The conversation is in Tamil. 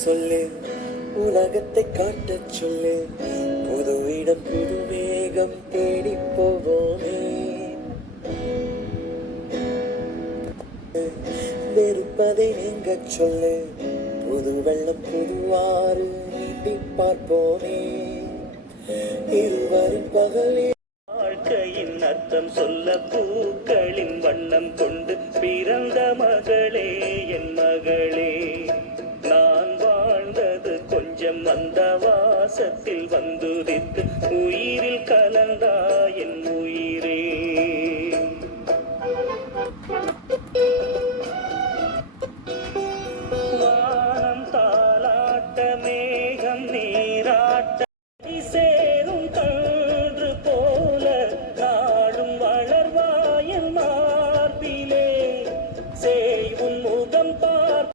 சொல்லு உலகத்தை காட்ட சொல்லு புது இடம் புது மேகம் தேடி போவோமே வெறுப்பதை நீங்க சொல்லு புது வெள்ளம் புது ஆறு நீட்டி பார்ப்போமே இருவரும் பகலில் வாழ்க்கையின் அர்த்தம் சொல்ல பூக்களின் வண்ணம் கொண்டு பிறந்த மகளே என் மகளே நான் வாழ்ந்தது கொஞ்சம் அந்த வாசத்தில்